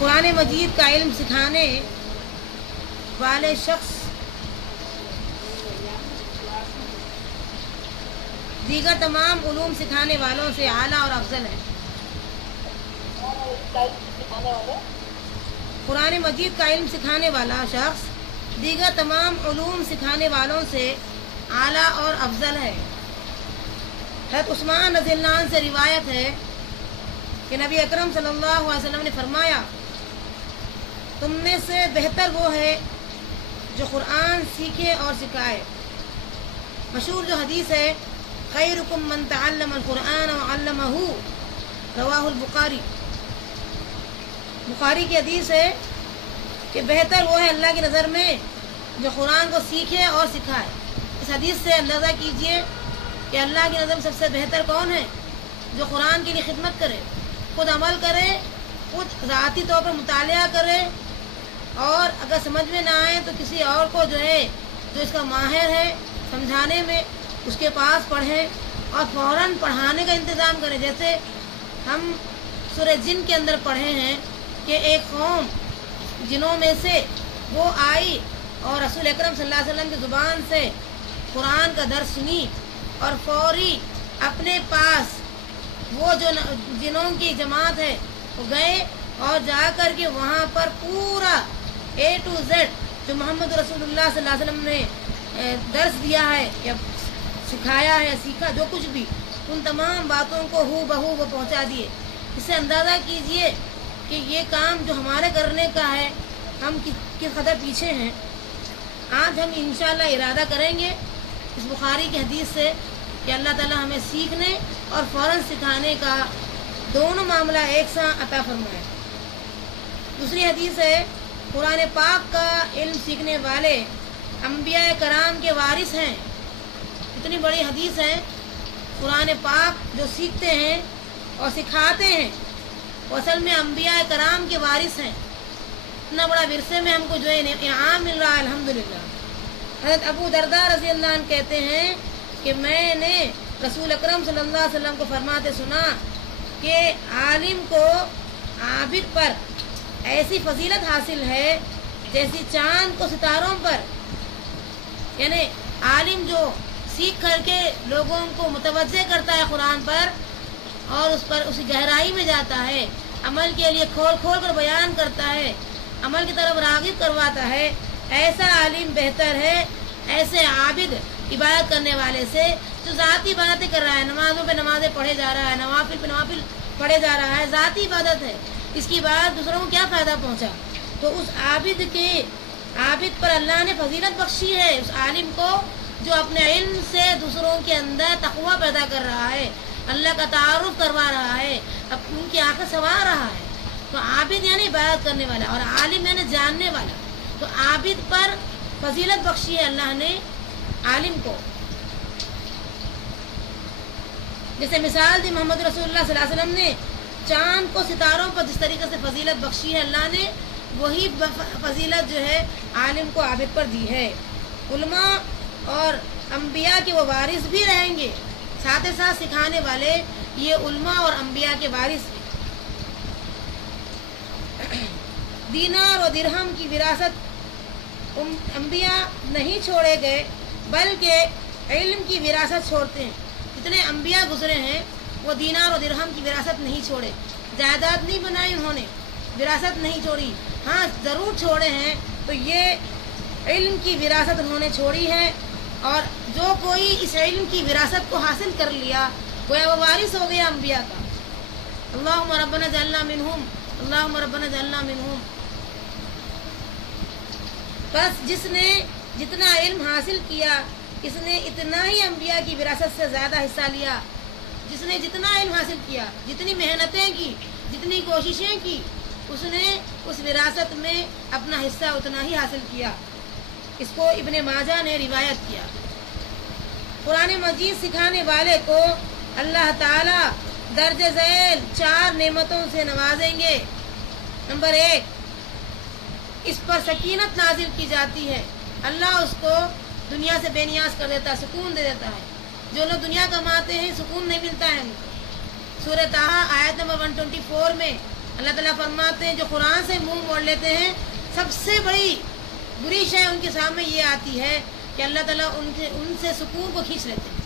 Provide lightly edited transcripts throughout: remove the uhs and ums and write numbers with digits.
कुरान मजीद का इल्म सिखाने वाले शख्स दीगर तमाम उलूम सिखाने वालों से आला और अफजल है। कुरान मजीद का इल्म सिखाने वाला शख्स दीगर तमाम उलूम सिखाने वालों से आला और अफजल है। हज़रत उस्मान रज़ियल्लाहु अन्हु से रिवायत है कि नबी अकरम सल्लल्लाहु अलैहि वसल्लम ने फरमाया, तुम में से बेहतर वो है जो कुरान सीखे और सिखाए। मशहूर जो हदीस है, खैरुकुम मन तअल्लमल कुरान व अल्लमहु, रवाहुल बुखारी। बुखारी की हदीस है कि बेहतर वो है अल्लाह की नज़र में जो कुरान को सीखे और सिखाए। इस हदीस से अंदाज़ा कीजिए कि अल्लाह की नज़र में सबसे बेहतर कौन है? जो कुरान के लिए खिदमत करे, खुद अमल करे, खुद ज़ाती तौर पर मुतालिया करे, और अगर समझ में ना आए तो किसी और को जो है, जो इसका माहिर है समझाने में, उसके पास पढ़ें और फ़ौरन पढ़ाने का इंतज़ाम करें। जैसे हम सूरह जिन के अंदर पढ़े हैं कि एक कौम जिनों में से वो आई और रसूल अकरम सल्लल्लाहु अलैहि वसल्लम की ज़ुबान से कुरान का दर्स सुनी और फौरी अपने पास वो जो जिनों की जमात है वो गए और जा कर के वहाँ पर पूरा A to Z जो मोहम्मद रसूलुल्लाह सल्लल्लाहु अलैहि वसल्लम ने दर्स दिया है या सिखाया है, सीखा जो कुछ भी, उन तमाम बातों को हू बहू वो पहुँचा दिए। इससे अंदाज़ा कीजिए कि ये काम जो हमारे करने का है, हम किस कदर पीछे हैं। आज हम इंशाअल्लाह इरादा करेंगे इस बुखारी की हदीस से कि अल्लाह ताला हमें सीखने और फ़ौरन सिखाने का दोनों मामला एक साथ अता फरमाए। दूसरी हदीस है, कुरान पाक का इल्म सीखने वाले अंबिया कराम के वारिस हैं। इतनी बड़ी हदीस है, कुरान पाक जो सीखते हैं और सिखाते हैं वो असल में अंबिया कराम के वारिस हैं। इतना बड़ा विरसे में हमको जो है इनाम मिल रहा है, अल्हम्दुलिल्लाह। हज़रत अबू दरदा रज़ियल्लाहु अन्हु कहते हैं कि मैंने रसूल अकरम सल्लल्लाहु अलैहि वसल्लम को फरमाते सुना कि आलिम को आबिद पर ऐसी फजीलत हासिल है जैसी चांद को सितारों पर। यानी आलिम जो सीख करके लोगों को मुतवज्जे करता है कुरान पर और उस पर उसी गहराई में जाता है, अमल के लिए खोल खोल कर बयान करता है, अमल की तरफ राग़िब करवाता है, ऐसा आलिम बेहतर है ऐसे आबिद इबादत करने वाले से जो ज़ाती इबादतें कर रहा है, नमाज़ों पे नमाज़ें पढ़े जा रहा है, नवाफिल पे नवाफिल पढ़े जा रहा है, ज़ाती इबादत है। इसकी बात दूसरों को क्या फ़ायदा पहुँचा? तो उस आबिद पर अल्लाह ने फजीलत बख्शी है, उस आलिम को जो अपने इल्म से दूसरों के अंदर तक़वा पैदा कर रहा है, अल्लाह का तारुफ करवा रहा है, अब उनकी आंखें संवार रहा है। तो आबिद यानी इबादत करने वाला और आलिम यानी जानने वाला। तो आबिद पर फजीलत बख्शी है अल्लाह ने आलिम को। जैसे मिसाल दी मोहम्मद रसूलुल्लाह सल्लल्लाहु अलैहि वसल्लम ने चांद को सितारों पर जिस तरीके से फजीलत बख्शी है अल्लाह ने, वही फजीलत जो है आलिम को आबिद पर दी है। उलमा और अंबिया के वो वारिस भी रहेंगे, साथ ही साथ सिखाने वाले ये उलमा और अंबिया के वारिस। दीनार और दिरहम की विरासत अंबिया नहीं छोड़े गए बल्कि इल्म की विरासत छोड़ते हैं। जितने अंबिया गुजरे हैं वो दीनार और दिरहम की विरासत नहीं छोड़े, जायदाद नहीं बनाई उन्होंने, विरासत नहीं छोड़ी। हाँ ज़रूर छोड़े हैं तो ये इल्म की विरासत उन्होंने छोड़ी है, और जो कोई इस इल्म की विरासत को हासिल कर लिया वो वारिस हो गया अंबिया का। अल्लाहुम्मा रब्बना जअलना मिनहुम, अल्लाहुम्मा रब्बना जअलना मिनहुम। बस जिसने जितना इल्म हासिल किया, इसने इतना ही अंबिया की विरासत से ज़्यादा हिस्सा लिया। जिसने जितना इल्म हासिल किया, जितनी मेहनतें की, जितनी कोशिशें की, उसने उस विरासत में अपना हिस्सा उतना ही हासिल किया। इसको इब्ने माजा ने रिवायत किया। कुरान मजीद सिखाने वाले को अल्लाह ताला दर्जे ज़ैल 4 नेमतों से नवाजेंगे। नंबर 1, इस पर सकीनत नाजिल की जाती है। अल्लाह उसको दुनिया से बेनियाज कर देता है, सुकून दे देता है। जो लोग दुनिया कमाते हैं सुकून नहीं मिलता है उनको। सूरह ताहा आयत नंबर 124 में अल्लाह ताला फरमाते हैं जो कुरान से मुंह मोड़ लेते हैं, सबसे बड़ी बुरी शय उनके सामने ये आती है कि अल्लाह ताला उनसे सुकून को खींच लेते हैं,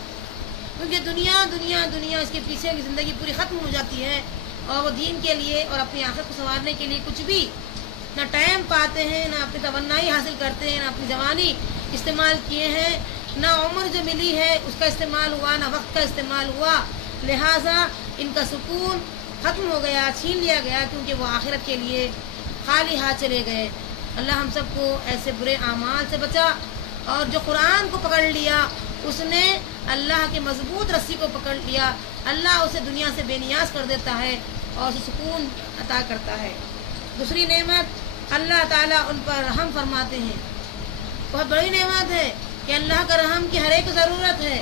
क्योंकि दुनिया दुनिया दुनिया इसके पीछे की ज़िंदगी पूरी ख़त्म हो जाती है और वो दीन के लिए और अपनी आखिरत को संवारने के लिए कुछ भी ना टाइम पाते हैं, ना अपनी तमन्नाई हासिल करते हैं, ना अपनी जवानी इस्तेमाल किए हैं, ना उम्र जो मिली है उसका इस्तेमाल हुआ, ना वक्त का इस्तेमाल हुआ। लिहाजा इनका सुकून ख़त्म हो गया, छीन लिया गया, क्योंकि वो आखिरत के लिए खाली हाथ चले गए। अल्लाह हम सबको ऐसे बुरे आमाल से बचा, और जो कुरान को पकड़ लिया उसने अल्लाह की मजबूत रस्सी को पकड़ लिया, अल्लाह उसे दुनिया से बेनियाज कर देता है और उसे सुकून अता करता है। दूसरी नेमत अल्लाह ताला उन पर रहम फरमाते हैं। बहुत बड़ी नेमत है कि अल्लाह का रहम की हर एक ज़रूरत है,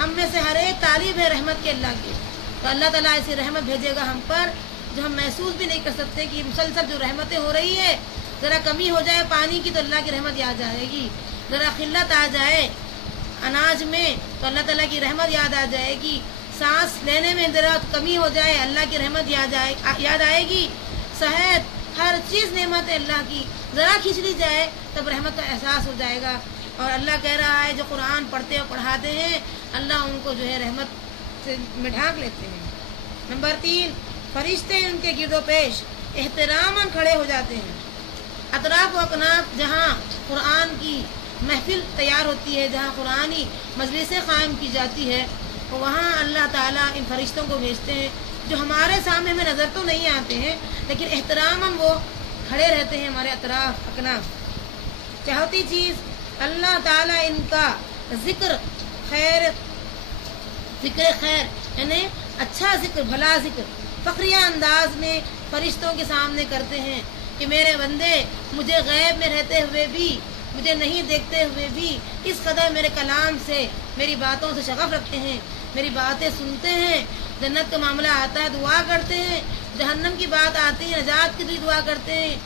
हम में से हर एक तालिब है रहमत के अल्लाह की, तो अल्लाह ताला ऐसी रहमत भेजेगा हम पर जो हम महसूस भी नहीं कर सकते कि मुसलसल जो रहमतें हो रही है, ज़रा कमी हो जाए पानी की तो अल्लाह की रहमत याद जाएगी, ज़रा खिल्लत आ जाए अनाज में तो अल्लाह ताला की रहमत याद आ जाएगी, सांस लेने में ज़रा कमी हो जाए अल्लाह की रहमत याद आएगी, सेहत हर चीज़ नेमत है अल्लाह की, ज़रा खींच ली जाए तब रहमत का एहसास हो जाएगा। और अल्लाह कह रहा है जो कुरान पढ़ते और पढ़ाते हैं अल्लाह उनको जो है रहमत से में ढांक लेते हैं। नंबर 3, फरिश्ते उनके गिरदो पेश एहतरामन खड़े हो जाते हैं। अतराफ व अकनाफ जहाँ कुरान की महफिल तैयार होती है, जहाँ कुरानी मजलिसें क़ायम की जाती है, तो वहाँ अल्लाह ताला इन फरिश्तों को भेजते हैं जो हमारे सामने में नज़र तो नहीं आते हैं, लेकिन एहतरामन वो खड़े रहते हैं हमारे अतराफ अकनाफ। चाहती चीज़ अल्लाह ताला इनका जिक्र खैर यानी अच्छा जिक्र, भला जिक्र फ़ख्रिया अंदाज में फरिश्तों के सामने करते हैं कि मेरे बंदे मुझे गैब में रहते हुए भी, मुझे नहीं देखते हुए भी इस कदर मेरे कलाम से, मेरी बातों से शगफ रखते हैं, मेरी बातें सुनते हैं, जन्नत का मामला आता है दुआ करते हैं, जहन्नम की बात आती है नजात की दुआ करते हैं,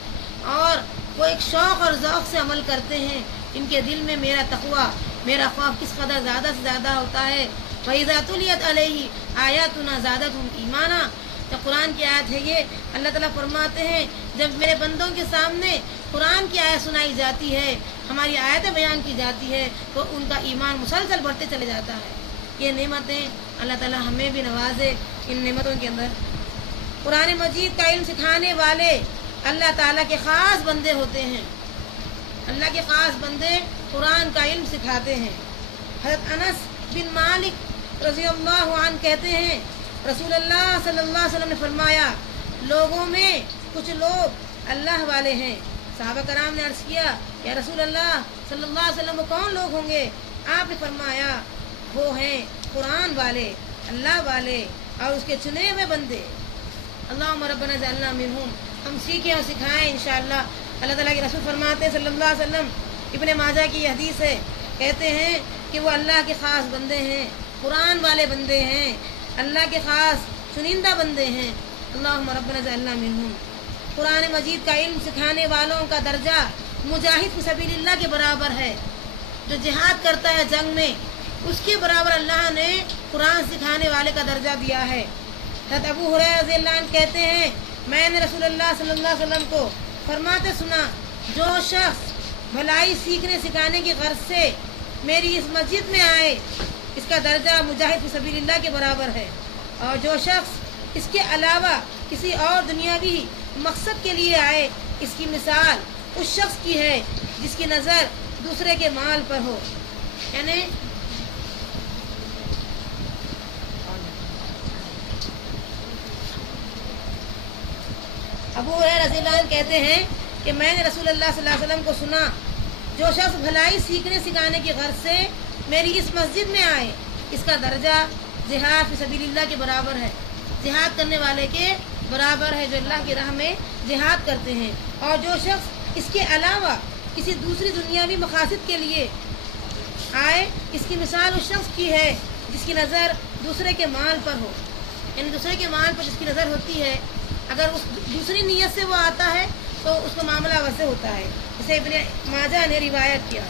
और वो एक शौक़ और ज़ौक़ से अमल करते हैं। इनके दिल में मेरा तक़वा, मेरा खौफ किस कदर ज़्यादा से ज़्यादा होता है। वइज़ा तुलियत अलैहि आयातुना ज़ादतहुम ईमाना, जब कुरान की आयत है ये, अल्लाह ताला फरमाते हैं जब मेरे बंदों के सामने कुरान की आयत सुनाई जाती है, हमारी आयतें बयान की जाती है, तो उनका ईमान मुसलसल बढ़ते चले जाता है। ये नेमतें अल्लाह ताला हमें भी नवाजे इन नेमतों के अंदर। कुरान मजीद का इल्म सिखाने वाले अल्लाह ताला के ख़ास बंदे होते हैं, अल्लाह के ख़ास बंदे कुरान का इल्म सिखाते हैं। हज़रत अनस बिन मालिक रज़ियल्लाहु अन्हु कहते हैं रसूलुल्लाह सल्लल्लाहु अलैहि वसल्लम ने फरमाया, लोगों में कुछ लोग अल्लाह वाले हैं। सहाबा कराम ने अर्ज़ किया या रसूल अल्लाह सल्लल्लाहु अलैहि वसल्लम वो कौन लोग होंगे? आपने फरमाया वो हैं कुरान वाले, अल्लाह वाले और उसके चुने हुए बंदे। अल्लाहुम्मा रब्बना जअलना मिनहुम, हम सीखें और सिखाएं इंशाअल्लाह। अल्लाह ताला के रसूल फरमाते हैं सल्लल्लाहु अलैहि वसल्लम, इब्ने माजा की हदीस है, कहते हैं कि वो अल्लाह के ख़ास बंदे हैं, कुरान वाले बंदे हैं, अल्लाह के ख़ास चुनिंदा बंदे हैं। अल्लाहुम्मा रब्बना जअलना मिनहुम। कुरान मजीद का इल्म सिखाने वालों का दर्जा मुजाहिद फी सबीलिल्लाह के बराबर है। जो जिहाद करता है जंग में, उसके बराबर अल्लाह ने कुरान सिखाने वाले का दर्जा दिया है। हज़रत अबू हुरैरा रज़ियल्लाहु अन्हु कहते हैं मैंने रसूलुल्लाह सल्लल्लाहु अलैहि वसल्लम को फरमाते सुना, जो शख्स भलाई सीखने सिखाने की गर्ज से मेरी इस मस्जिद में आए, इसका दर्जा मुजाहिद फी सबीलिल्लाह के बराबर है, और जो शख्स इसके अलावा किसी और दुनियावी मकसद के लिए आए, इसकी मिसाल उस शख्स की है जिसकी नज़र दूसरे के माल पर हो। यानी अबू हुरैरा रज़ियल्लाहु अन्हु कहते हैं कि मैंने रसूलुल्लाह सल्लल्लाहु अलैहि वसल्लम को सुना, जो शख्स भलाई सीखने सिखाने की गर्ज से मेरी इस मस्जिद में आए, इसका दर्जा जिहाद फी सबीलिल्लाह के बराबर है, जिहाद करने वाले के बराबर है जो अल्लाह की राह में जिहाद करते हैं। और जो शख्स इसके अलावा किसी दूसरी दुनियावी मकासद के लिए आए, इसकी मिसाल उस शख्स की है जिसकी नज़र दूसरे के माल पर हो। यानी दूसरे के माल पर जिसकी नज़र होती है, अगर उस दूसरी नीयत से वो आता है तो उसका मामला वैसे होता है। इसे इब्ने माजा ने रिवायत किया।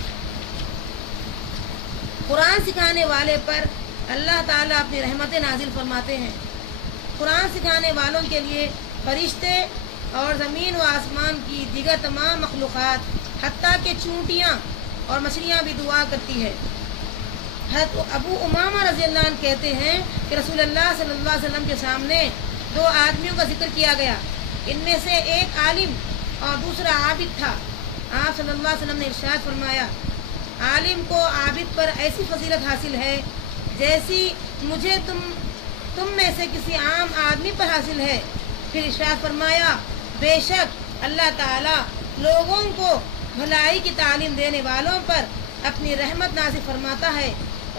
कुरान सिखाने वाले पर अल्लाह ताला अपनी रहमतें नाजिल फरमाते हैं। कुरान सिखाने वालों के लिए फरिश्ते और ज़मीन व आसमान की दिगर तमाम मखलूक़ात हत्ता के चूंटियाँ और मछलियाँ भी दुआ करती है। हज़रत अबू उमामा रज़ियल्लाहु अन्हु कहते हैं कि रसूलुल्लाह सल्लल्लाहु अलैहि वसल्लम के सामने दो आदमियों का जिक्र किया गया। इनमें से एक आलिम और दूसरा आबिद था। आप सल्लल्लाहु अलैहि वसल्लम ने इरशाद फरमाया, आलिम को आबिद पर ऐसी फजीलत हासिल है जैसी मुझे तुम में से किसी आम आदमी पर हासिल है। फिर इरशाद फरमाया, बेशक अल्लाह ताला लोगों को भलाई की तालीम देने वालों पर अपनी रहमत नाज़िल फरमाता है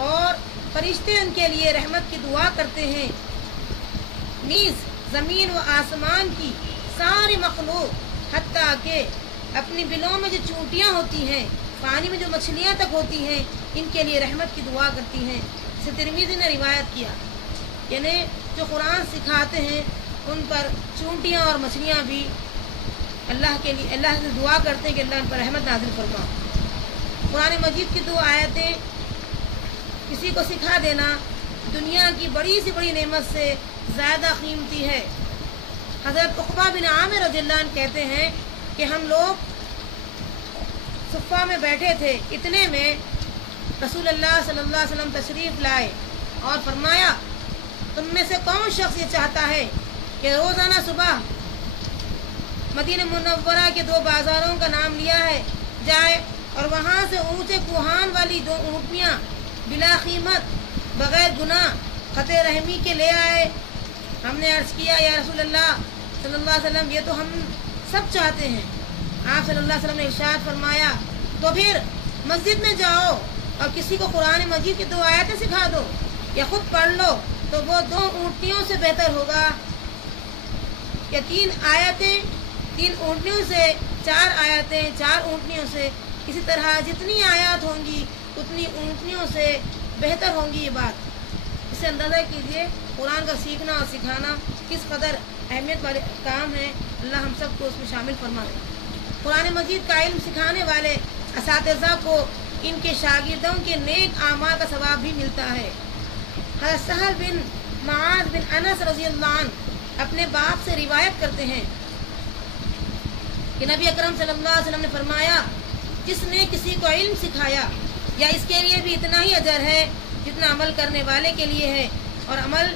और फरिश्ते उनके लिए रहमत की दुआ करते हैं। नीज़ ज़मीन व आसमान की सारी मखलूक हत्ता के अपनी बिलों में जो चूंटियाँ होती हैं, पानी में जो मछलियाँ तक होती हैं, इनके लिए रहमत की दुआ करती हैं। इसे तिरमिज़ी ने रिवायत किया, यानी जो कुरान सिखाते हैं उन पर चूंटियाँ और मछलियाँ भी अल्लाह के लिए अल्लाह से दुआ करते हैं कि अल्लाह उन पर रहमत नाज़िल फरमा। कुरान मजीद की दो आयतें किसी को सिखा देना दुनिया की बड़ी से बड़ी नेमत से ज़्यादा कीमती है। हज़रत उक़बा बिन आमिर रज़ियल्लाहु अन्हु कहते हैं कि हम लोग सुफ़ा में बैठे थे, इतने में रसूलुल्लाह सल्लल्लाहु अलैहि वसल्लम तशरीफ़ लाए और फरमाया, तुम में से कौन शख्स ये चाहता है कि रोज़ाना सुबह मदीना मुनव्वरा के दो बाज़ारों का नाम लिया है जाए और वहाँ से ऊँचे कुहान वाली दो ऊँटनियाँ बिला कीमत बग़ैर गुनाह ख़ते रहमी के ले आए। हमने अर्ज़ किया, या रसूलल्लाह सल्लल्लाहु अलैहि वसल्लम, ये तो हम सब चाहते हैं। आप सल्लल्लाहु अलैहि वसल्लम ने इरशाद फरमाया, तो फिर मस्जिद में जाओ और किसी को कुरान मजीद की दो आयतें सिखा दो या खुद पढ़ लो, तो वो दो ऊँटनियों से बेहतर होगा, या तीन ऊँटनियों से चार आयतें, चार ऊँटनियों से, इसी तरह जितनी आयत होंगी उतनी ऊँटनियों से बेहतर होंगी। ये बात, इससे अंदाज़ा कीजिए कुरान का सीखना और सिखाना किस कदर अहमियत वाले काम है। अल्लाह हम सबको उसमें शामिल फरमाए। कुरान मजीद का इल्म सिखाने वाले असातिज़ा को इनके शागिर्दों के नेक आमाल का सवाब भी मिलता है। हज़रत सहल बिन मुआज़ बिन अनस रज़ियल्लाहु अन्हु अपने बाप से रिवायत करते हैं कि नबी अकरम सल्लल्लाहु अलैहि वसल्लम ने फरमाया, जिसने किसी को इल्म सिखाया या इसके लिए भी इतना ही अजर है जितना अमल करने वाले के लिए है, और अमल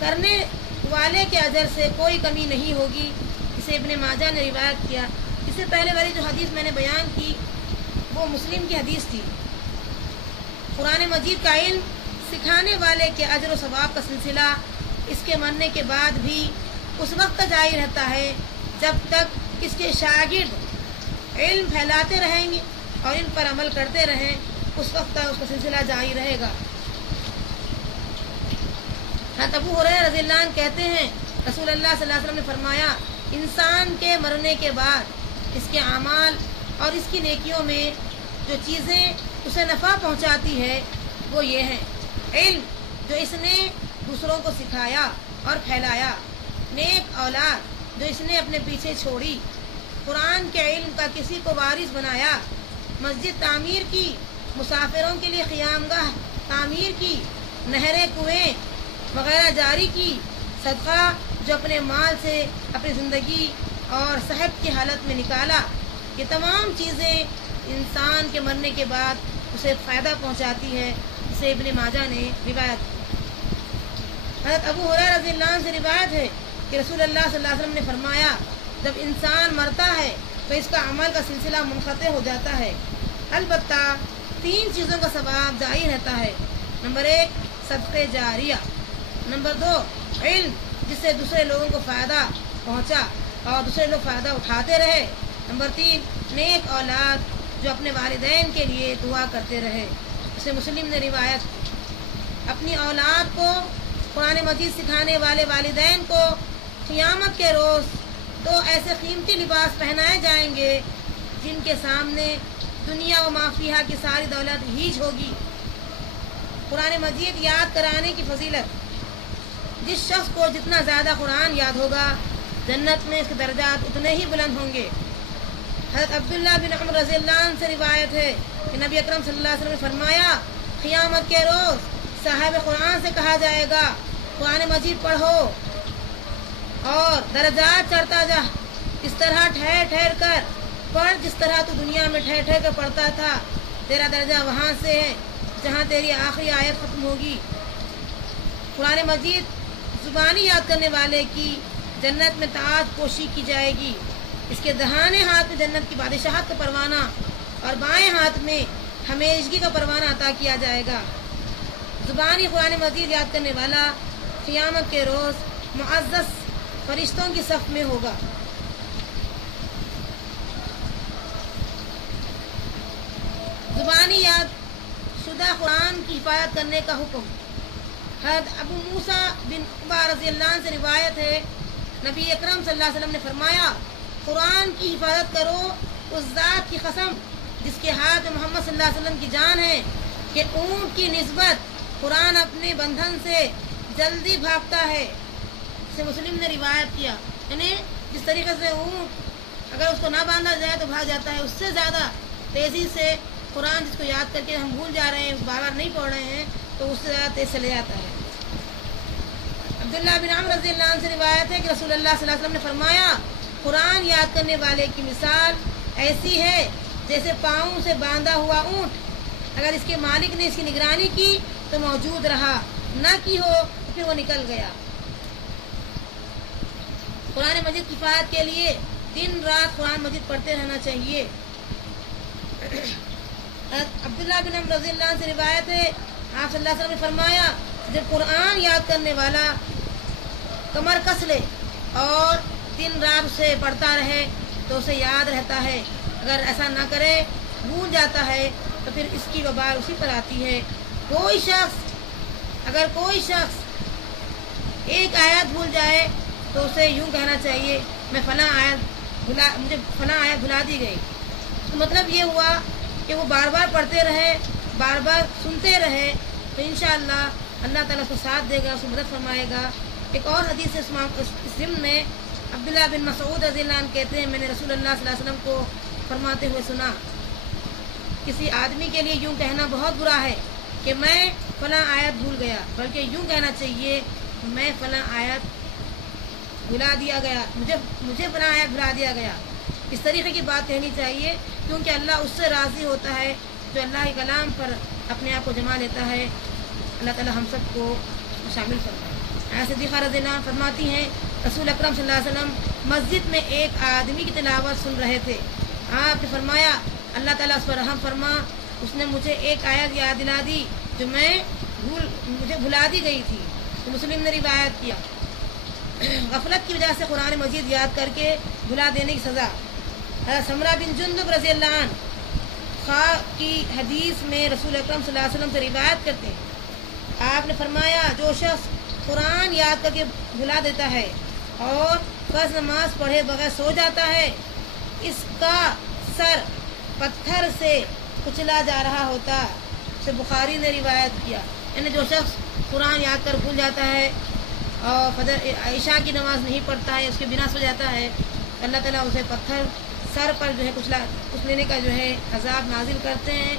करने वाले के अजर से कोई कमी नहीं होगी। इसे इब्ने माजा ने रिवायत किया। इससे पहले वाली जो हदीस मैंने बयान की वो मुस्लिम की हदीस थी। कुरान मजीद का इल्म सिखाने वाले के अजर व सवाब का सिलसिला इसके मरने के बाद भी उस वक्त तक जारी रहता है जब तक इसके शागिर्द इल्म फैलाते रहेंगे और इन पर अमल करते रहें, उस वक्त तक उसका सिलसिला जारी रहेगा। अबू हुरैरा रज़ियल्लाहु अन्हु कहते हैं, रसूलुल्लाह सल्लल्लाहु अलैहि वसल्लम ने फरमाया, इंसान के मरने के बाद इसके अमाल और इसकी नेकियों में जो चीज़ें उसे नफ़ा पहुंचाती है वो ये हैं, इल्म जो इसने दूसरों को सिखाया और फैलाया, नेक औलाद जो इसने अपने पीछे छोड़ी, कुरान के इल्म का किसी को वारिस बनाया, मस्जिद तामीर की, मुसाफिरों के लिए क़ियामगाह तामीर की, नहरें कुएँ वगैरह जारी की, सदका जो अपने माल से अपनी ज़िंदगी और सेहत की हालत में निकाला। ये तमाम चीज़ें इंसान के मरने के बाद उसे फ़ायदा पहुंचाती है। इसे इब्ने माजा ने रिवायत। हज़रत अबू हुरैरा रज़ियल्लाहु अन्हु से रिवायत है कि रसूलुल्लाह सल्लल्लाहु अलैहि वसल्लम ने फरमाया, जब इंसान मरता है तो इसका अमल का सिलसिला मुनक़ते हो जाता है, अलबत्ता 3 चीज़ों का सवाब जारी रहता है। नंबर 1 सदक़े जारिया, नंबर 2 इल्म जिससे दूसरे लोगों को फ़ायदा पहुँचा और दूसरे लोग फ़ायदा उठाते रहे, नंबर 3 नेक औलाद जो अपने वालिदैन के लिए दुआ करते रहे। इसे मुस्लिम ने रिवायत। अपनी औलाद को कुरान मजीद सिखाने वाले वालिदैन को क़ियामत के रोज़ 2 ऐसे कीमती लिबास पहनाए जाएंगे जिनके सामने दुनिया व माफिया की सारी दौलत हीज होगी। कुरान मजीद याद कराने की फजीलत, जिस शख्स को जितना ज़्यादा कुरान याद होगा जन्नत में इसके दर्जात उतने ही बुलंद होंगे। हज़रत अब्दुल्लाह बिन उमर रज़ियल्लाहु अन्हु से रिवायत है कि नबी अकरम सल्लल्लाहु अलैहि वसल्लम ने फरमाया, क़ियामत के रोज़ साहिब कुरान से कहा जाएगा, कुरान मजीद पढ़ो और दर्जात चढ़ता जा। इस तरह ठहर ठहर कर पढ़ जिस तरह तू दुनिया में ठहर ठहर कर पढ़ता था। तेरा दर्जा वहाँ से है जहाँ तेरी आखिरी आयत ख़त्म होगी। कुरान मजीद ज़ुबानी याद करने वाले की जन्नत में ताज पोशी की जाएगी। इसके दहाने हाथ में जन्नत की बादशाहत का परवाना और बाएं हाथ में हमेशगी का परवाना अता किया जाएगा। ज़ुबानी कुरान मजीद याद करने वाला क़ियामत के रोज़ मुअज़्ज़ज़ फरिश्तों की सफ़ में होगा। ज़ुबानी याद शुदा कुरान की हिफाजत करने का हुक्म। हज़रत अबू मूसा बिन उक़बा रज़ियल्लाहु अन्हु से रिवायत है, नबी अकरम सल्लल्लाहु अलैहि वसल्लम ने फरमाया, कुरान की हिफाजत करो उस ज़ात की कसम जिसके हाथ में मोहम्मद सल्लल्लाहु अलैहि वसल्लम की जान है कि ऊँट की निस्बत कुरान अपने बंधन से जल्दी भागता है। इसे मुस्लिम ने रिवायत किया। यानी जिस तरीके से ऊँट अगर उसको ना बांधा जाए तो भाग जाता है, उससे ज़्यादा तेज़ी से कुरान जिसको याद करके हम भूल जा रहे हैं, बार बार नहीं पढ़ रहे हैं, तो उससे ज़्यादा तेज़ चले जाता है। अब्दुल्लाह बिन अम्र रज़ियल्लाहु अन्हु से रिवायत है कि रसूलुल्लाह सल्लल्लाहु अलैहि वसल्लम ने फरमाया, कुरान याद करने वाले की मिसाल ऐसी है जैसे पाँव से बांधा हुआ ऊँट, अगर इसके मालिक ने इसकी निगरानी की तो मौजूद रहा, ना की हो तो फिर वो निकल गया। कुरान मजीद की हिफाजत के लिए दिन रात कुरान मजीद पढ़ते रहना चाहिए। अब्दुल्लाह बिन अम्र रज़ियल्लाहु अन्हु से रिवायत है, आप सल्लल्लाहु अलैहि वसल्लम ने फरमाया, जब कुरान याद करने वाला कमर कस ले और दिन रात उसे पढ़ता रहे तो उसे याद रहता है, अगर ऐसा ना करे भूल जाता है तो फिर इसकी वबाल उसी पर आती है। अगर कोई शख्स एक आयत भूल जाए तो उसे यूँ कहना चाहिए, मुझे फलां आयत भुला दी गई। तो मतलब ये हुआ कि वो बार बार पढ़ते रहे, बार बार सुनते रहे, तो इंशाअल्लाह अल्लाह ताला उसको साथ देगा, उसको मदद फरमाएगा। एक और हदीस इस ज़िम्न में अब्दुल्लाह बिन मसऊद रज़ियल्लाहु अन्हु कहते हैं, मैंने रसूलुल्लाह सल्लल्लाहु अलैहि वसल्लम को फरमाते हुए सुना, किसी आदमी के लिए यूँ कहना बहुत बुरा है कि मैं फलां आयत भूल गया, बल्कि यूँ कहना चाहिए मैं फलां आयत भुला दिया गया, मुझे फलां आयत भुला दिया गया। इस तरीके की बात कहनी चाहिए, क्योंकि अल्लाह उससे राज़ी होता है जो अल्लाह के कलाम पर अपने आप को जमा लेता है। अल्लाह ताला हम सबको शामिल फरमाए। ऐसे सिद्दीक़ा रज़ियल्लाहु अन्हा फरमाती हैं, रसूल अकरम सल्लल्लाहु अलैहि वसल्लम मस्जिद में एक आदमी की तिलावत सुन रहे थे। आपने फरमाया, अल्लाह ताला उस पर रहम फरमा, उसने मुझे एक आयत याद दिला दी जो मुझे भुला दी गई थी। तो मुस्लिम ने रिवायत किया, गफलत की वजह से कुरान मजीद याद करके भुला देने की सज़ा। समरा बिन जुंदुब रज़ियल्लाहु अन्हु की हदीस में रसूल अकरम सल्लल्लाहु अलैहि वसल्लम से रिवायत करते हैं, आपने फरमाया, जो शख्स कुरान याद करके भुला देता है और फर्ज नमाज पढ़े बगैर सो जाता है, इसका सर पत्थर से कुचला जा रहा होता। से बुखारी ने रिवायत किया। यानी जो शख्स कुरान याद कर भूल जाता है और फजर ईशा की नमाज नहीं पढ़ता है, उसके बिना सो जाता है, अल्लाह ताला उसे पत्थर सर पर जो है कुचलने का जो है अजाब नाजिल करते हैं।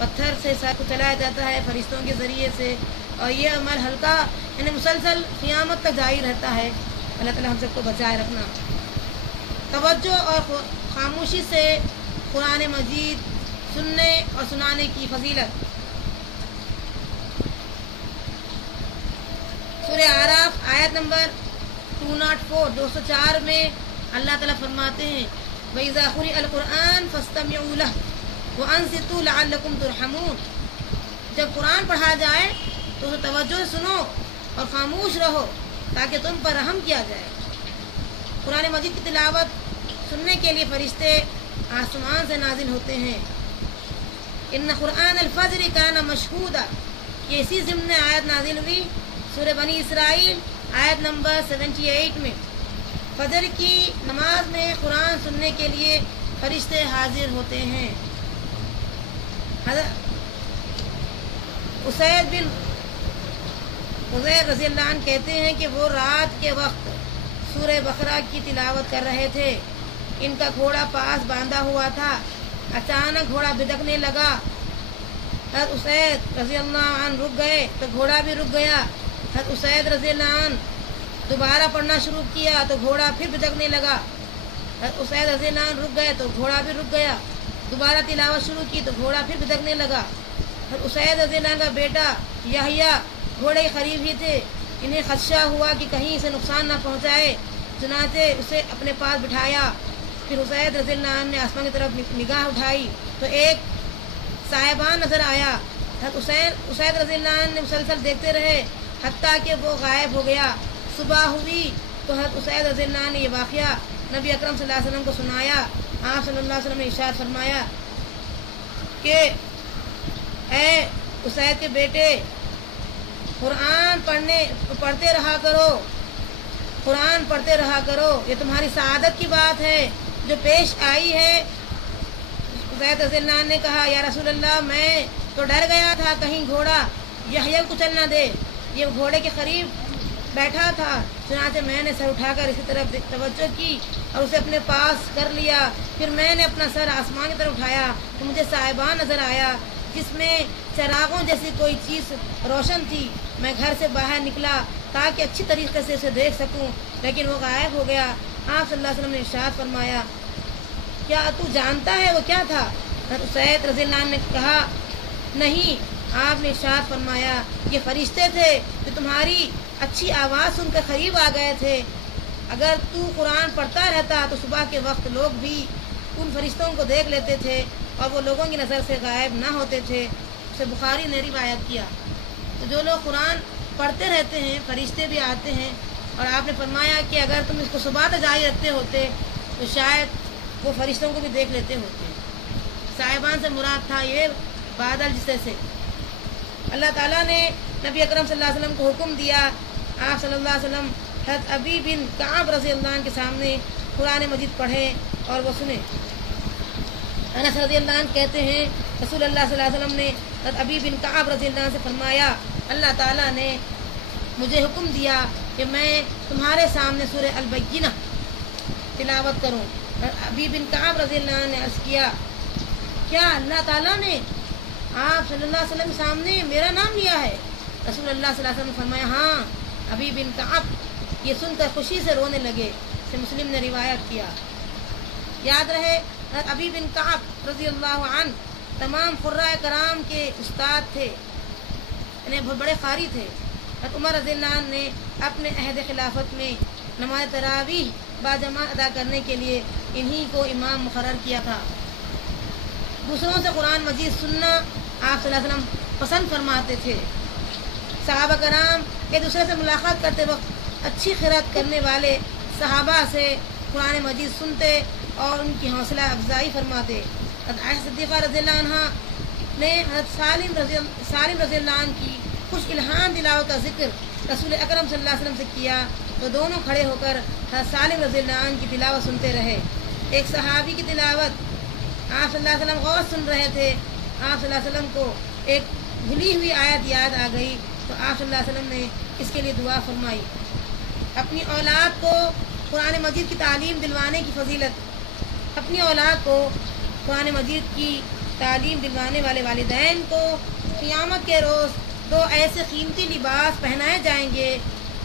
पत्थर से सर कुचलाया जाता है फरिश्तों के ज़रिए से, और ये अमल हल्का यानी मुसलसल क़ियामत तक जारी रहता है। अल्लाह ताला हम सबको बचाए रखना। तवज्जो और खामोशी से कुरान मजीद सुनने और सुनाने की फजीलत। सूरह आराफ आयत नंबर 204 में अल्लाह ताला फरमाते हैं, वइज़ा क़ुरिअल क़ुरआन फ़स्तमिऊ लहु व अंसितू लअल्लकुम तुरहमून। जब कुरान पढ़ा जाए तो उसे तवज्जो से सुनो और खामोश रहो ताकि तुम पर रहम किया जाए। कुरान मजीद की तिलावत सुनने के लिए फरिश्ते आसमान से नाजिल होते हैं। इन्न कुरान अल-फ़ज्र काना मशहूदा, ये इसी ज़िम्न में आयत नाजिल हुई सूरह बनी इसराइल आयत नंबर 78 में। फजर की नमाज में कुरान सुनने के लिए फरिश्ते हाजिर होते हैं। उसैद बिन हुज़ैर रज़ियल्लाहु अन्हु कहते हैं कि वो रात के वक्त सूरह बकरा की तिलावत कर रहे थे। इनका घोड़ा पास बांधा हुआ था। अचानक घोड़ा भिदकने लगा। हज़रत उसैद रज़ियल्लाहु अन्हु रुक गए तो घोड़ा भी रुक गया। हज़रत उसैद रज़ियल्लाहु अन्हु दोबारा पढ़ना शुरू किया तो घोड़ा फिर भिदकने लगा। उसैद रज़ी अल्लाह अन्हु रुक गए तो घोड़ा भी रुक गया। दोबारा तिलावत शुरू की तो घोड़ा फिर भिदकने लगा। उसैद रज़ी अल्लाह का बेटा यहया घोड़े के करीब ही थे। इन्हें खदशा हुआ कि कहीं इसे नुकसान न पहुंचाए, चुनाचे उसे अपने पास बिठाया। फिर उसैद रज़ी अल्लाह अन्हु ने आसमान की तरफ निगाह उठाई तो एक साहिबान नजर आया। उसैद रज़ी अल्लाह अन्हु ने मुसलसल देखते रहे हत्ता कि वो गायब हो गया। सुबह हुई तो हज़रत उसैद रज़ी अल्लाह अन्हु ने ये वाक़या नबी अकरम सल्लल्लाहु अलैहि वसल्लम को सुनाया। आप सल्लल्लाहु अलैहि वसल्लम ने इरशाद फरमाया कि ए उसैद के बेटे, कुरान पढ़ते रहा करो, कुरान पढ़ते रहा करो, ये तुम्हारी सआदत की बात है जो पेश आई है। उसैद रज़ी अल्लाह अन्हु ने कहा, या रसूल अल्लाह, मैं तो डर गया था कहीं घोड़ा यहया को कुचल न दे। ये घोड़े के करीब बैठा था, चुनाचे मैंने सर उठाकर इसकी तरफ तवज्जो की और उसे अपने पास कर लिया। फिर मैंने अपना सर आसमान की तरफ उठाया तो मुझे साहिबान नजर आया जिसमें चरागों जैसी कोई चीज़ रोशन थी। मैं घर से बाहर निकला ताकि अच्छी तरीके से उसे देख सकूं, लेकिन वो गायब हो गया। आप सल्लल्लाहु अलैहि वसल्लम ने इरशाद फरमाया, क्या तू जानता है वो क्या था? उसैद रज़ी अल्लाह अन्हु ने कहा, नहीं। आपने इरशाद फरमाया, ये फरिश्ते थे जो तुम्हारी अच्छी आवाज़ सुनकर करीब आ गए थे। अगर तू कुरान पढ़ता रहता तो सुबह के वक्त लोग भी उन फरिश्तों को देख लेते थे और वो लोगों की नज़र से गायब ना होते थे। उसे बुखारी ने रिवायत किया। तो जो लोग कुरान पढ़ते रहते हैं फरिश्ते भी आते हैं। और आपने फरमाया कि अगर तुम इसको सुबह तक जारी रखते होते तो शायद वो फरिश्तों को भी देख लेते होते। साहिबान से मुराद था ये बादल जिससे अल्लाह ताला ने नबी अकरम सल्लल्लाहु अलैहि वसल्लम को हुक्म दिया। आप सल्लल्लाहु अलैहि वसल्लम हज़रत अबी बिन काब रज़ी अल्लाह अन्हु के सामने कुरान मजीद पढ़ें और वो सुने। अनस रज़ी अल्लाह अन्हु कहते हैं, रसूल अल्लाह सल्लल्लाहु अलैहि वसल्लम ने हज़रत अबी बिन काब रज़ी अल्लाह अन्हु से फरमाया, अल्लाह ताला ने मुझे हुक्म दिया कि मैं तुम्हारे सामने सूरह अल-बय्यिना तिलावत करूँ। अबी बिन काब रज़ी अल्लाह अन्हु ने अर्ज़ किया, क्या अल्लाह ताला ने आप सल्लल्लाहु अलैहि वसल्लम के सामने मेरा नाम लिया है? रसूल अल्लाह सल्लल्लाहु अलैहि वसल्लम ने फरमाया, हाँ। अबी बिन काब ये सुनकर खुशी से रोने लगे। से मुस्लिम ने रिवायत किया। याद रहे अबी बिन काब रज़ी अल्लाह अन्हु तमाम क़ुर्राए कराम के उस्ताद थे, इन्हें बहुत बड़े कारी थे। उमर रज़ी अल्लाह अन्हु ने अपने अहद खिलाफत में नमाज तरावीह बाजमात अदा करने के लिए इन्हीं को इमाम मुकर्रर किया था। दूसरों से कुरान मजीद सुनना आप सल्लल्लाहु अलैहि वसल्लम पसंद फरमाते थे। सहाबा कराम एक दूसरे से मुलाकात करते वक्त अच्छी क़िराअत करने वाले सहाबा से कुरान मजीद सुनते और उनकी हौसला अफजाई फरमाते। आयशा सिद्दीक़ा रज़ियल्लाहु अन्हा ने सालिम रज़ियल्लाहु अन्हु की खुश इल्हाम तिलावत का जिक्र रसूल अकरम सल्लल्लाहु अलैहि वसल्लम से किया तो दोनों खड़े होकर सालिम रज़ियल्लाहु अन्हु की तिलावत सुनते रहे। एक सहाबी की तिलावत आप सल्लल्लाहु अलैहि वसल्लम गौर सुन रहे थे। आप सल्लल्लाहु अलैहि वसल्लम को एक भूली हुई आयत याद आ गई तो आप सल्लल्लाहु अलैहि वसल्लम ने इसके लिए दुआ फरमाई। अपनी औलाद को कुरान मजीद की तालीम दिलवाने की फजीलत, अपनी औलाद को कुरान मजीद की तालीम दिलवाने वाले वालिदैन को क़ियामत के रोज़ दो ऐसे कीमती लिबास पहनाए जाएंगे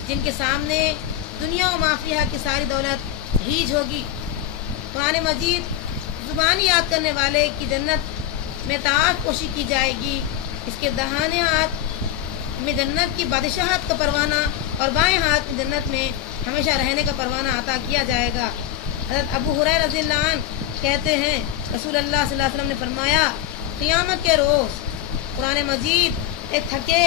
जिनके सामने दुनिया व माफिया की सारी दौलत हीज होगी। कुरान मजीद ज़ुबानी याद करने वाले की जन्नत में ताज पोशी की जाएगी। इसके दाहिने हाथ में जन्नत की बादशाहत का परवाना और बाएं हाथ में जन्नत में हमेशा रहने का परवाना अता किया जाएगा। हज़रत अबू हुरैरा रज़ियल्लाहु अन्हु कहते हैं, रसूल अल्लाह सल्लल्लाहु अलैहि वसल्लम ने फरमाया, क़ियामत के रोज़ कुरान मजीद एक थके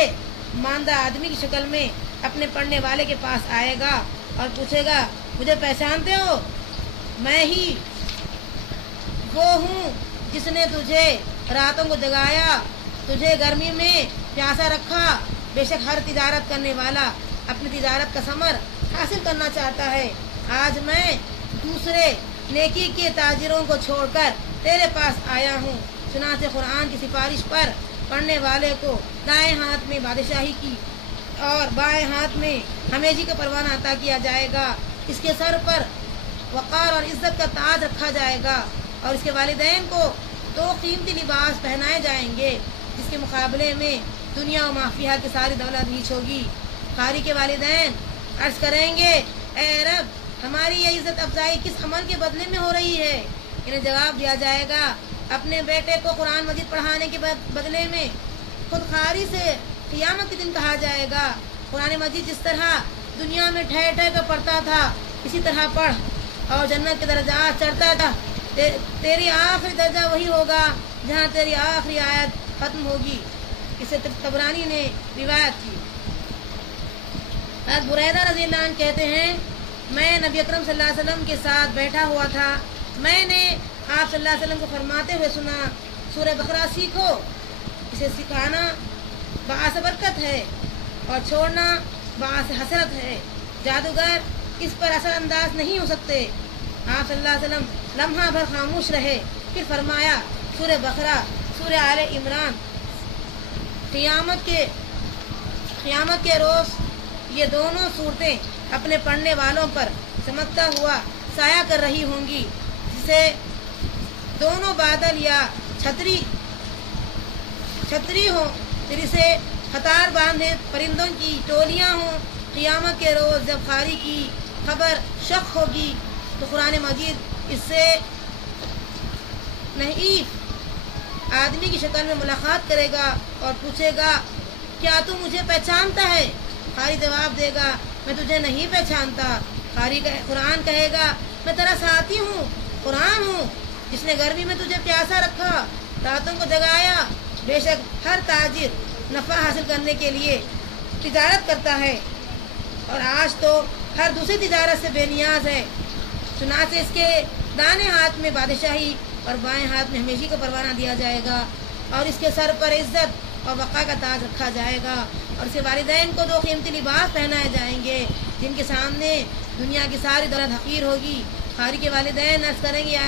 मांदा आदमी की शक्ल में अपने पढ़ने वाले के पास आएगा और पूछेगा, मुझे पहचानते हो? मैं ही वो हूँ जिसने तुझे रातों को जगाया, तुझे गर्मी में प्यासा रखा। बेशक हर तिजारत करने वाला अपनी तिजारत का समर हासिल करना चाहता है। आज मैं दूसरे नेकी के ताजिरों को छोड़कर तेरे पास आया हूँ। चुनांचे कुरान की सिफारिश पर पढ़ने वाले को दाएं हाथ में बादशाही की और बाएं हाथ में हमेशी का परवाना अता किया जाएगा। इसके सर पर वक़ार और इज्जत का ताज रखा जाएगा और इसके वालिदैन को दो कीमती लिबास पहनाए जाएंगे जिसके मुकाबले में दुनिया और माफिया की सारी दौलत नीच होगी। कारी के वालिदैन अर्ज करेंगे, ए रब, हमारी ये इज्जत अफजाई किस अमल के बदले में हो रही है? इन्हें जवाब दिया जाएगा, अपने बेटे को कुरान मजीद पढ़ाने के बदले में खुदखारी से क़ियामत के दिन कहा जाएगा, कुरान मजीद जिस तरह दुनिया में ठहर ठहर कर पढ़ता था इसी तरह पढ़ और जन्नत के दर्जा चढ़ता था। तेरी आखिरी दर्जा वही होगा जहाँ तेरी आखिरी आयत ख़त्म होगी। इसे तबरानी ने रिवायत की। हज़रत बुरैदा रज़ियल्लाहु अन्हु कहते हैं, मैं नबी अकरम सल्लल्लाहु अलैहि वसल्लम के साथ बैठा हुआ था, मैंने आप सल्लल्लाहु अलैहि वसल्लम को फरमाते हुए सुना, सूरह बकरा सीखो, इसे सिखाना बाअस बरकत है और छोड़ना बाअस हसरत है। जादूगर इस पर असर अंदाज नहीं हो सकते। आप सल्लल्लाहु अलैहि वसल्लम लम्हा भर खामोश रहे, फिर फरमाया, सूरह बकरा, सूरह आले इमरान, क़ियामत के रोज़ ये दोनों सूरतें अपने पढ़ने वालों पर चमकता हुआ साया कर रही होंगी, जिसे दोनों बादल या छतरी हो, जिसे कतार बांधे परिंदों की टोलियां हों। क़ियामत के रोज़ जब खारी की खबर शक होगी तो कुरान मजीद इससे नहीफ आदमी की शक्ल में मुलाकात करेगा और पूछेगा, क्या तू मुझे पहचानता है? खारी जवाब देगा, मैं तुझे नहीं पहचानता। कुरान कहेगा, मैं तेरा साथी हूँ, कुरान हूँ, जिसने गर्मी में तुझे प्यासा रखा, रातों को जगाया। बेशक हर ताजिर नफ़ा हासिल करने के लिए तिजारत करता है और आज तो हर दूसरी तिजारत से बेनियाज है। चुनांचे इसके दाने हाथ में बादशाही और बाएं हाथ में हमेशी का परवाना दिया जाएगा और इसके सर पर इज्जत और वक़ा का ताज रखा जाएगा और इसके वालिदैन को दो कीमती लिबास पहनाए जाएंगे जिनके सामने दुनिया की सारी दौलत हकीर होगी। खारी के वालिदैन अर्ज़ करेंगे,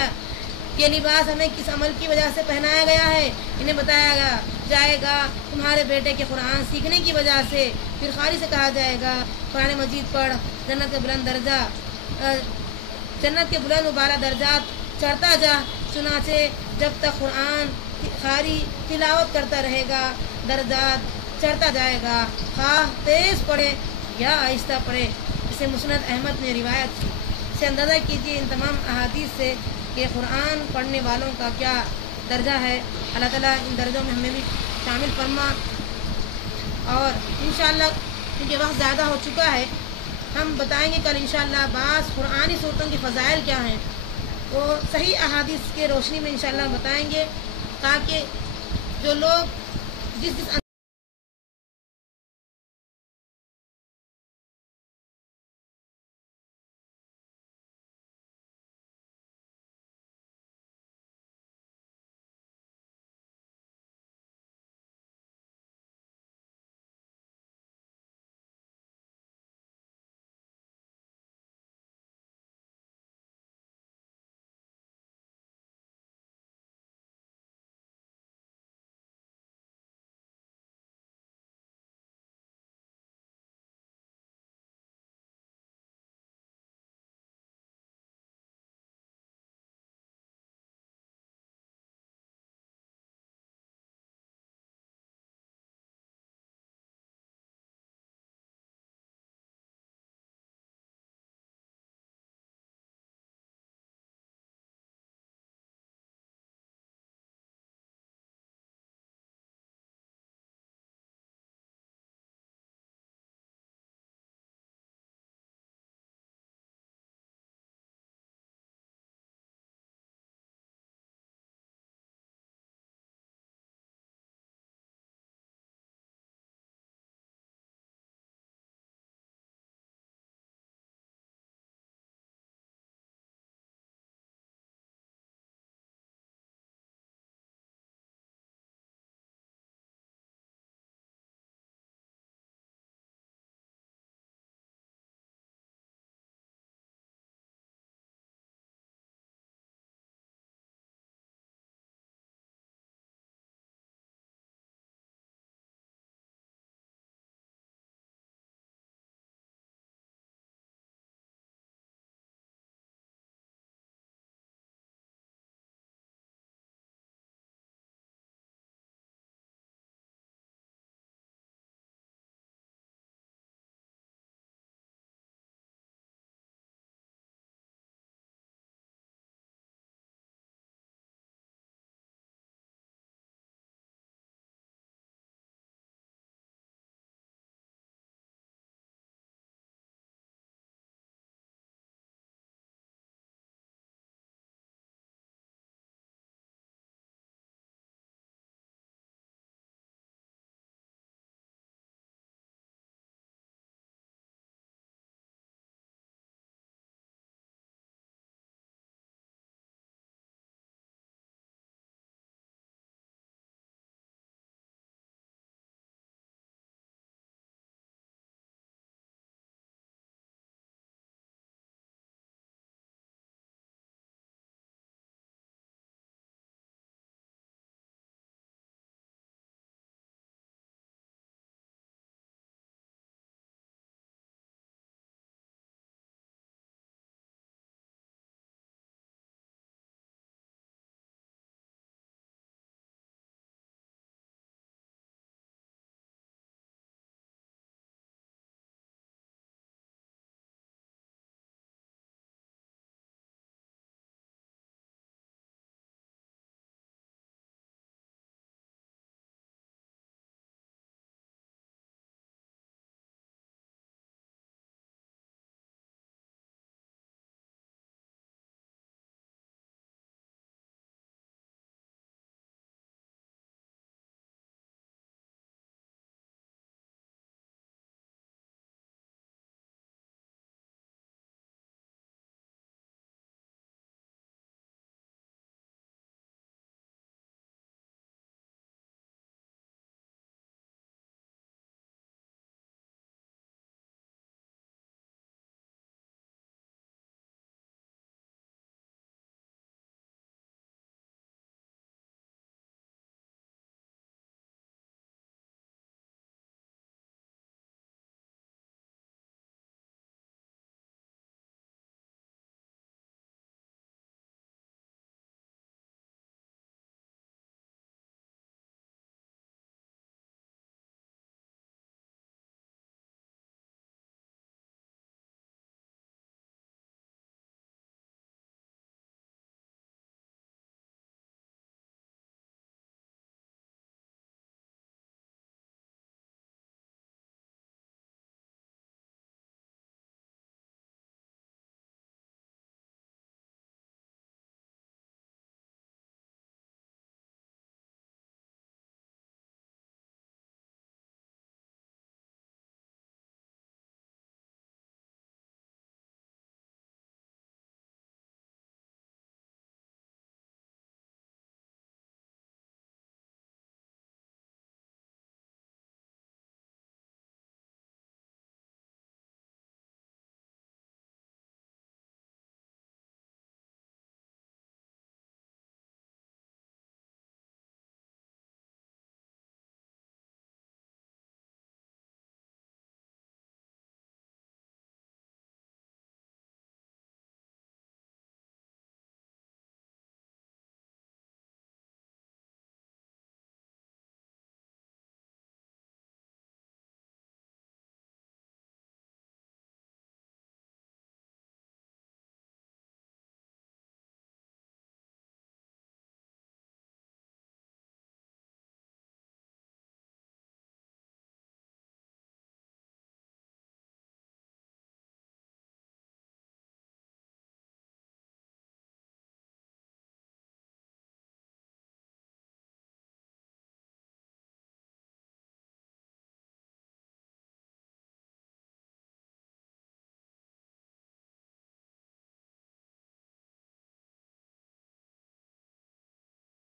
ये लिबास हमें किस अमल की वजह से पहनाया गया है? इन्हें बताया जाएगा, तुम्हारे बेटे के कुरान सीखने की वजह से। फिर खारी से कहा जाएगा, कुरान मजीद पढ़, जन्नत के बुलंद बाला दर्जात चढ़ता जा। चुनाचे जब तक कुरान खारी तिलावत करता रहेगा दर्जात चढ़ता जाएगा, खाह तेज़ पढ़े या आहिस्ता पढ़े। इसे मुस्नद अहमद ने रिवायत की। इसे अंदाज़ा कीजिए इन तमाम अहादीस से कि कुरान पढ़ने वालों का क्या दर्जा है। अल्लाह ताला इन दर्जों में हमें भी शामिल फरमा। और इंशाअल्लाह क्योंकि वक्त ज़्यादा हो चुका है, हम बताएंगे कल इंशाअल्लाह बाज़ कुरानी सूरतों की फ़ज़ाइल क्या हैं, वो सही अहादीस के रोशनी में इंशाअल्लाह बताएंगे, ताकि जो लोग जिस